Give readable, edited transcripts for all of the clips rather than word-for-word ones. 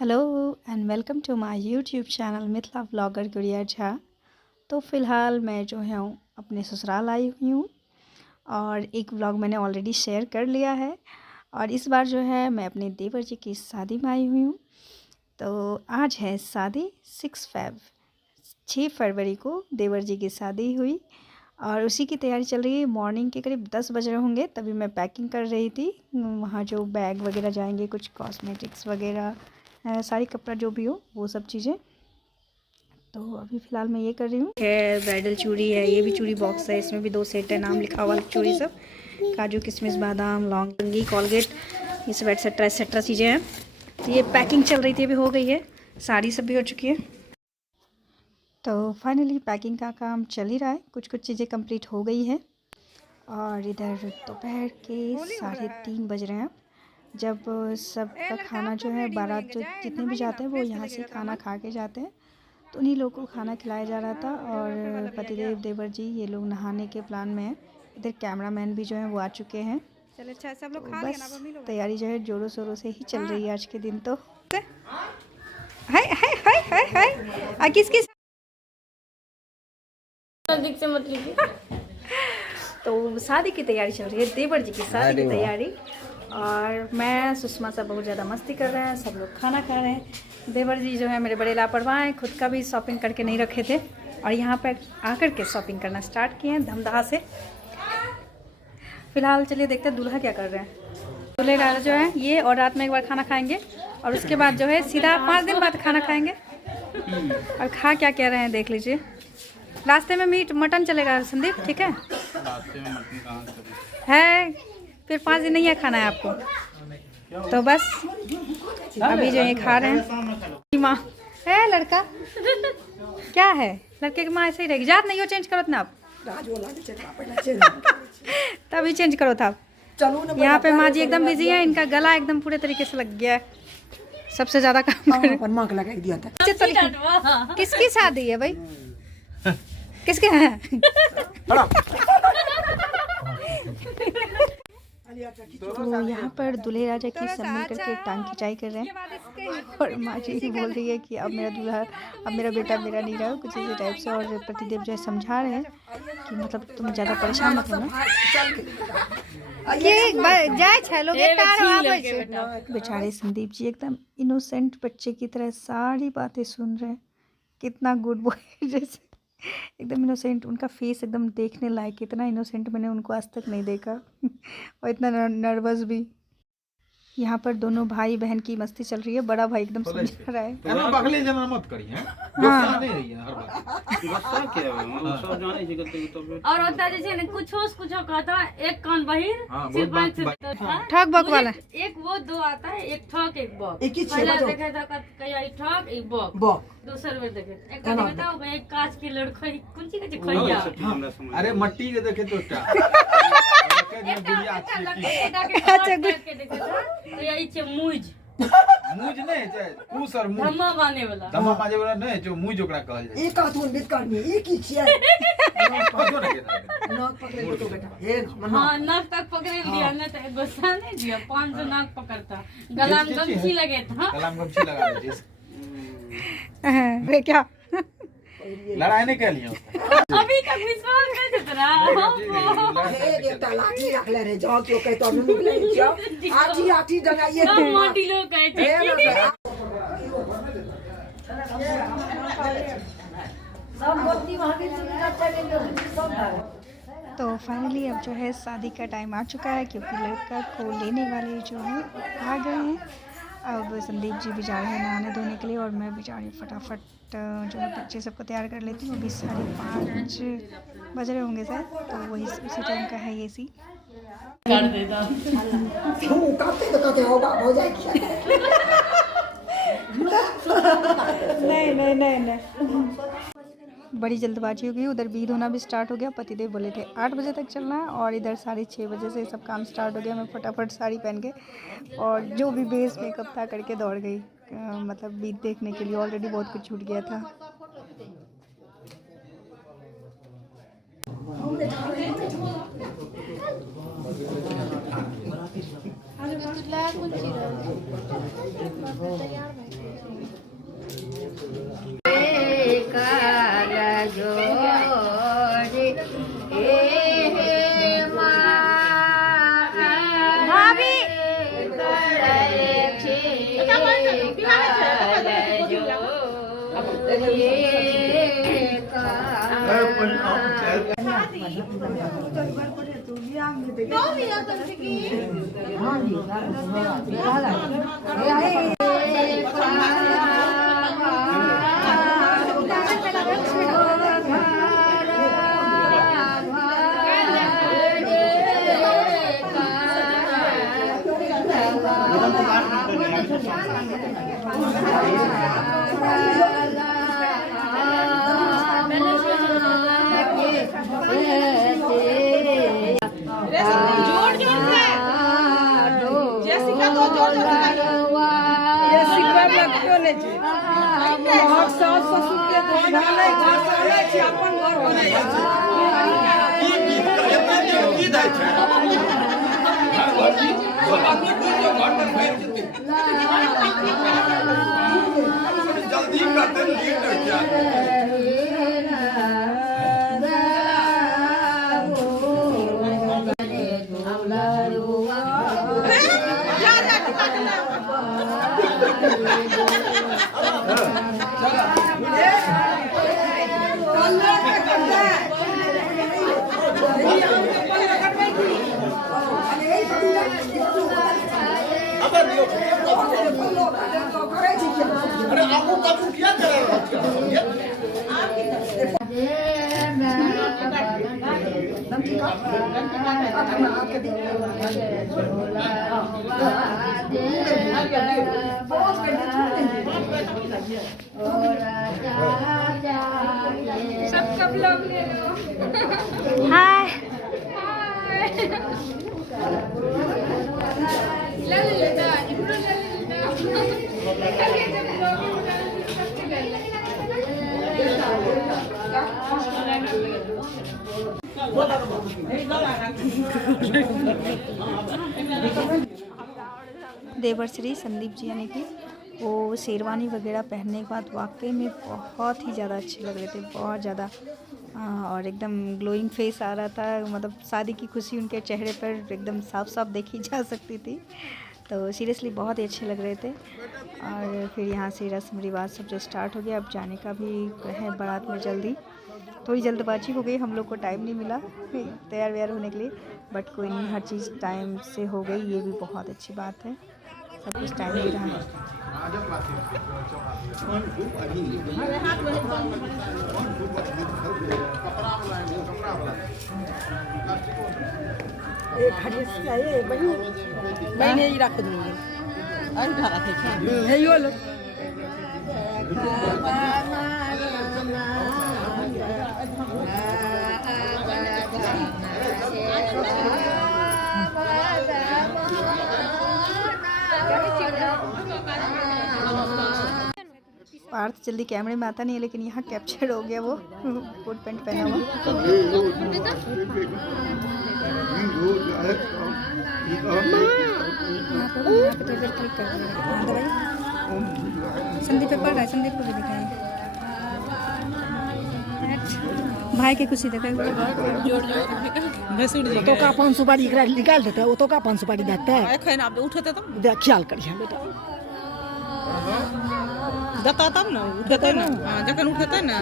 Hello and welcome to my YouTube channel Mithila vlogger Gudiya Jha. तो फ़िलहाल मैं जो है अपने ससुराल आई हुई हूँ और एक व्लॉग मैंने ऑलरेडी शेयर कर लिया है और इस बार जो है मैं अपने देवर जी की शादी में आई हुई हूँ। तो आज है शादी 6 फरवरी को देवर जी की शादी हुई और उसी की तैयारी चल रही है। मॉर्निंग के करीब 10 बज रहे होंगे, तभी मैं पैकिंग कर रही थी। वहाँ जो बैग वगैरह जाएंगे, कुछ कॉस्मेटिक्स वगैरह, साड़ी कपड़ा जो भी हो वो सब चीज़ें। तो अभी फ़िलहाल मैं ये कर रही हूँ। ब्राइडल चूड़ी है, ये भी चूड़ी बॉक्स है, इसमें भी 2 सेट है, नाम लिखा हुआ चूड़ी सब, काजू किशमिश बादाम लौंग कंगी कॉलगेट, ये सब एट्सेट्रा चीज़ें हैं। तो ये पैकिंग चल रही थी, अभी हो गई है, साड़ी सब भी हो चुकी है। तो फाइनली पैकिंग का काम चल ही रहा है, कुछ चीज़ें कंप्लीट हो गई है और इधर दोपहर के 3:30 बज रहे हैं। जब सबका खाना जो है, बारात जो जितने भी जाते हैं वो यहाँ से खाना खा के जाते हैं, तो उन्हीं लोगों को खाना खिलाया जा रहा था। और पतिदेव देवर जी ये लोग नहाने के प्लान में हैं। इधर कैमरामैन भी जो है वो आ चुके हैं। चलो अच्छा, सब लोग खा बस तैयारी जो है ज़ोरों शोरों से ही चल रही है आज के दिन। तो हाय हाय हाय हाय हाय किसकी तो शादी की तैयारी चल रही है, देवर जी की शादी की तैयारी। और मैं सुषमा सब बहुत ज़्यादा मस्ती कर रहे हैं, सब लोग खाना खा रहे हैं। देवर जी जो है मेरे बड़े लापरवाह हैं, खुद का भी शॉपिंग करके नहीं रखे थे और यहाँ पर आकर के शॉपिंग करना स्टार्ट किए हैं धमधा से। फिलहाल चलिए देखते हैं दूल्हा क्या कर रहे हैं। दूल्हे का जो है ये, और रात में एक बार खाना खाएंगे और उसके बाद जो है सीधा 5 दिन बाद खाना खाएंगे। और खा क्या कह रहे हैं देख लीजिए। रास्ते में मीट मटन चलेगा संदीप, ठीक है? है फिर 5 दिन नहीं है खाना है आपको, तो बस अभी जो ये खा रहे हैं। माँ है लड़का क्या है, लड़के की माँ ऐसे ही रहेगी, जात नहीं हो चेंज करो ना आप, तभी चेंज करो था। यहाँ पे माँ जी एकदम बिजी है, इनका गला एकदम पूरे तरीके से लग गया है, सबसे ज्यादा काम किसकी शादी है भाई, किसके हैं? तो यहाँ पर दूल्हे राजा की सब मिल करके टांग खिंचाई कर रहे हैं और माँ जी बोल रही है कि अब मेरा दूल्हा, अब मेरा बेटा मेरा नहीं रहा, कुछ इसी टाइप से। और पतिदेव जो है समझा रहे हैं कि मतलब तुम ज़्यादा परेशान मत होना। बेचारे संदीप जी एकदम इनोसेंट बच्चे की तरह सारी बातें सुन रहे हैं, कितना गुड बॉय जैसे एकदम इनोसेंट। उनका फेस एकदम देखने लायक, इतना इनोसेंट मैंने उनको आज तक नहीं देखा और इतना नर्वस भी। यहाँ पर दोनों भाई बहन की मस्ती चल रही है, बड़ा भाई एकदम समझा रहा है। मत करिए। हाँ। और होता जैसे कुछ कहता एक कान बहिर ठग बक वाला, एक वो दो आता है, एक ठग एक बक। पहला देखे था कहीं ठग एक बक, दूसर में देखे एक बताओ भाई कांच की लड़कोई कौन सी कच्ची खोइया। अरे मट्टी के देखे तो क्या अच्छा तो यही छे मुज नहीं छै कुसर मुज धम्मा बाने वाला, धम्मा बाजे वाला नहीं जो मुज ओकरा कहल जाय। एक हाथ में बेकार में एक ही छियै, नाक पकड़े तो बेटा हे हां नाक तक पकड़ लिया ना, तो गुस्सा नहीं दिया 500 नाक पकड़ता, गला में गमछी लगे था, गला में गमछी लगा दे वे क्या लड़ाई नहीं कर लिया अभी तक विश्वास नहीं करता। हे एकटा लाठी रखले रे जाओ तो कह तो निकले जाओ आठी जगाइए सब मोटी लोग कहते सब मोटी वहां के चले तो फाइनली अब जो है शादी का टाइम आ चुका है, क्योंकि लड़का को लेने वाले जो हैं आ गए हैं। अब संदीप जी भी जा रहे हैं नहाने धोने के लिए और मैं भी जा रही हूँ फटाफट जो है बच्चे सबको तैयार कर लेती हूँ। अभी 5:30 बज रहे होंगे शायद, तो वही उसी टाइम का है ये सी। कर देता क्यों कहते होगा हो जाए नहीं बड़ी जल्दबाजी हो गई। उधर बीद होना भी स्टार्ट हो गया। पतिदेव बोले थे 8 बजे तक चलना है और इधर 6:30 बजे से सब काम स्टार्ट हो गया। मैं फटाफट साड़ी पहन के और जो भी बेस मेकअप था करके दौड़ गई, मतलब बीद देखने के लिए। ऑलरेडी बहुत कुछ छूट गया था। जल्दी करते लेट हो अरे आपको कब क्या सबका ब्लॉग ले लो। हाय देवर्श्री संदीप जी यानी कि वो शेरवानी वगैरह पहनने के बाद वाकई में बहुत ही ज़्यादा अच्छे लग रहे थे, बहुत ज़्यादा और एकदम ग्लोइंग फेस आ रहा था। मतलब शादी की खुशी उनके चेहरे पर एकदम साफ साफ देखी जा सकती थी। तो सीरियसली बहुत ही अच्छे लग रहे थे। और फिर यहाँ से रस्म रिवाज सब जो स्टार्ट हो गया, अब जाने का भी है बारात में जल्दी। थोड़ी जल्दबाजी हो गई, हम लोग को टाइम नहीं मिला तैयार व्यार होने के लिए, बट कोई नहीं, हर चीज़ टाइम से हो गई, ये भी बहुत अच्छी बात है। सब कुछ टाइम दे रहा है। मैंने ही रख दूंगी है यो लो पार्थ जल्दी कैमरे में आता नहीं है, लेकिन यहाँ कैप्चर हो गया वो कोट पैंट पहना हुआ। संदीप पे पड़ रहा है, संदीप को भी दिखाएं। भाई के कुछ ही दिखाएं। तो का 500 सुपारी निकाल देता है, वो तो का 500 सुपारी देता है। उठते तो ख्याल करिए बेटा, देता तब ना उठते ना, जखन उठते ना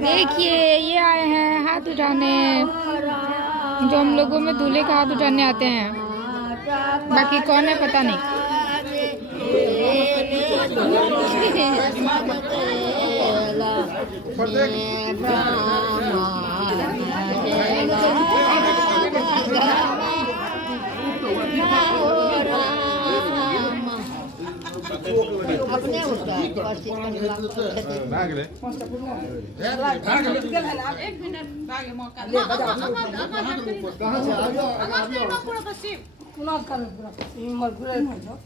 देखिए ये आए हैं हाथ उठाने, जो हम लोगों में दूल्हे का हाथ उठाने आते हैं, बाकी कौन है पता नहीं। अपने उसका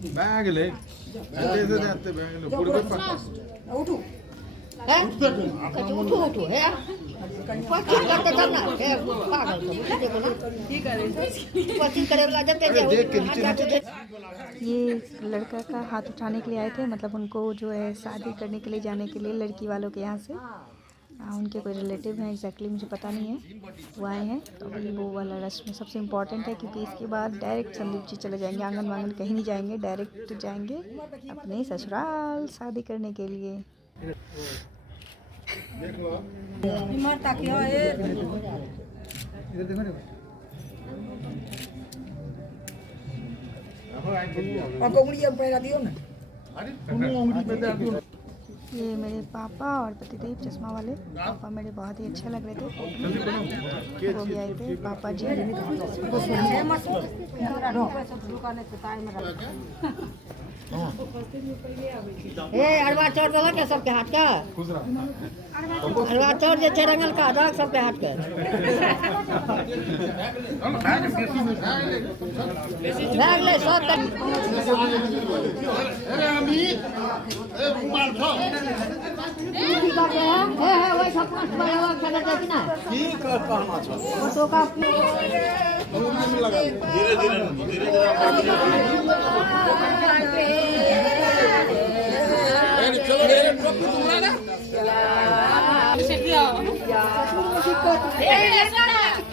बैग ले कैसे जाते बैग ले पुड़ के पास उठू उठो उठो है पचिन करते करना है पागल तो देखो ना ठीक है पचिन करे वाला जब ये लड़का का हाथ उठाने के लिए आए थे, मतलब उनको जो है शादी करने के लिए जाने के लिए लड़की वालों के यहाँ से उनके कोई रिलेटिव हैं, एग्जैक्टली मुझे पता नहीं है, वो आए हैं। तो अभी वो वाला रस्म सबसे इम्पॉर्टेंट है, क्योंकि इसके बाद डायरेक्ट संदीप जी चले जाएंगे, आंगन वांगन कहीं नहीं जाएंगे, डायरेक्ट जाएंगे अपने ससुराल शादी करने के लिए। ये मेरे पापा और पतिदेव चश्मा वाले पापा मेरे बहुत ही अच्छे लग रहे थे, वो भी आए थे पापा जी। अरवा चौर देवा के सबके हाथ का अरवा चौर जे छै रंगल का दाग सबके हाथ के भाग ले सब अरे अमित ए रुमाल छो की कर रहे हैं हे ओइ सब पांच बड़ा खेले दे कि ना की कर कहना छो तो का धीरे धीरे चलो रे टोपी तुम्हारा ना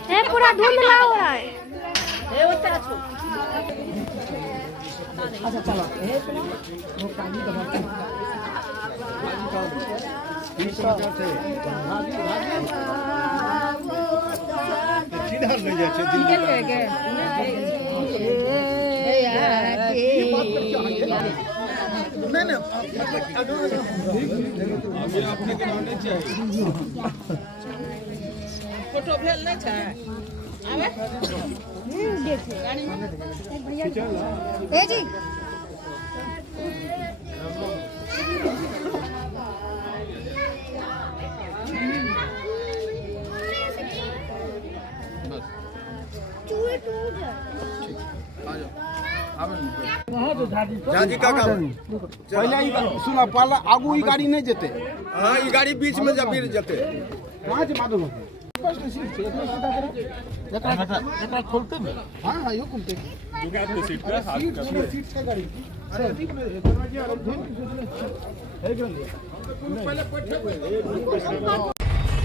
ए पूरा धुंधला हो रहा है। अच्छा चलो वो पानी का बर्तन सीधा ले जाए छे दिल्ली नहीं अभी अपने के नाम नहीं चाहिए फोटो भेल नहीं छै आवे ए जी झाजी का काम पहले ही सुना पहले आगू ही गाड़ी नहीं जेते हां ई गाड़ी बीच में जब गिर जते कहां से मालूम है फर्स्ट सीट से एकरा खोलते में हां हां यो खोलते तो सीट पे हाथ का सीट से गाड़ी अरे ठीक है दरवाजा अलग है पहले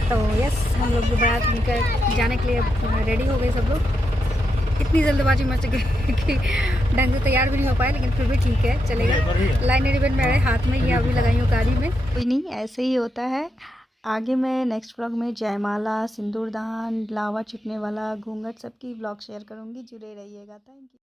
तो यस हम लोग बारात लेकर जाने के लिए रेडी हो गए सब लोग। इतनी जल्दबाजी मच गई कि ढंग से तैयार भी नहीं हो पाए, लेकिन फिर भी ठीक है चलेगा। लाइनर रिबन मेरे हाथ में, ये अभी लगाई हूँ गाड़ी में। कोई नहीं, ऐसे ही होता है। आगे मैं नेक्स्ट व्लॉग में जयमाला, सिंदूरदान, लावा छिटने वाला, घूंघट सबकी व्लॉग शेयर करूँगी। जुड़े रहिएगा। Thank you.